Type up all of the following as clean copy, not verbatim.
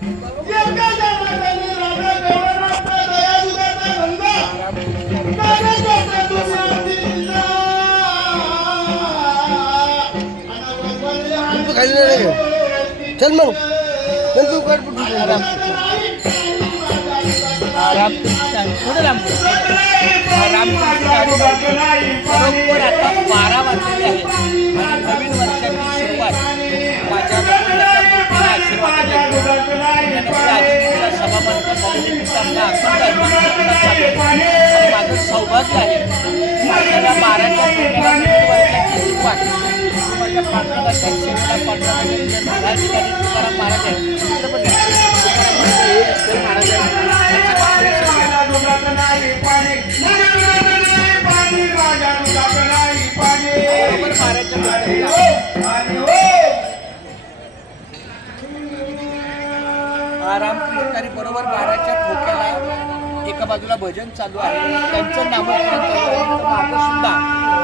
चल मग तू कर बरोबर आता 12 वाजलेले आहेत आणि नवीन वर्षाची सुरुवात माझ्या आशीर्वादाने माझं सौभाग्य आहे. माझ्या 12च्या वर्षाची सुरुवात माझ्या पांडुरंगाच्या सेवेला महाराज आहे रामकृष्णारी बरोबर 12च्या ठोक्याला एका बाजूला भजन चालू आहे, त्यांचं नामस्मरण चालू आहे. माझं सुद्धा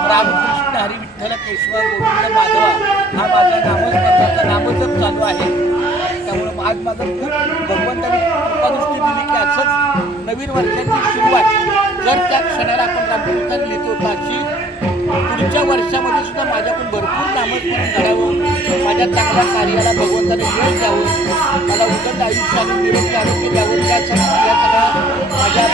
रामकृष्ण हरी विठ्ठल केशव गोविंद माधवा हा माझ्या नामस्मरणाचा नामजप चालू आहे. त्यामुळे आज माझं खूप भगवंतांनी कृपादृष्टी दिली की असंच नवीन वर्षाची सुरुवात जर त्या क्षणाला आपण रामकृष्णाने लिहितो अशी पुढच्या वर्षामध्ये सुद्धा माझ्याकडून भरपूर नामस्मरण घडावं, माझ्या चांगल्या कार्याला भगवंताने यश द्यावं, मला उदंड आयुष्याने निरोगी आरोग्य द्यावं. त्यासाठी या सगळ्या माझ्या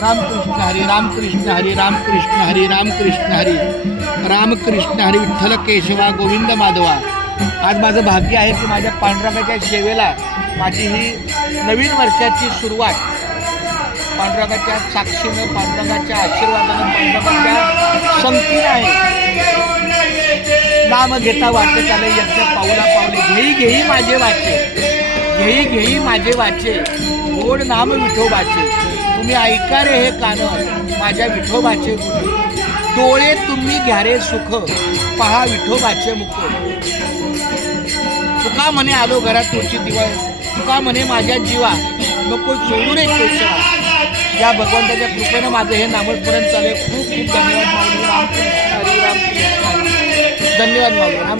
रामकृष्ण हरी रामकृष्ण हरी रामकृष्ण हरी रामकृष्ण हरी रामकृष्ण हरी विठ्ठल केशवा गोविंद माधवा. आज माझं भाग्य आहे की माझ्या पांडुरंगाच्या सेवेला माझी ही नवीन वर्षाची सुरुवात पांडुरंगाच्या साक्षीनं, पांडुरंगाच्या आशीर्वादानं, पांडुरंगाच्या संगतीनं आहे. नाम घेता वाटत आले यज्ञ पाऊला पावले, घेई घेई माझे वाचे, घेई घेई माझे वाचे, गोड नाम विठोबाचे. तुम्ही ऐका रे हे कान माझ्या विठोबाचे गुण, डोळे तुम्ही घ्या रे सुख, पहा विठोबाचे मुख. तुका म्हणे आलो घरात तुळशी दिवा, तुका म्हणे माझ्या जीवा नको सोडू रे केशवा. या भगवंताच्या कृपेनं माझं हे नामस्मरण चालू आहे. खूप खूप धन्यवाद माऊली. रामकृष्ण हरी रामकृष्ण हरी. धन्यवाद माऊली. राम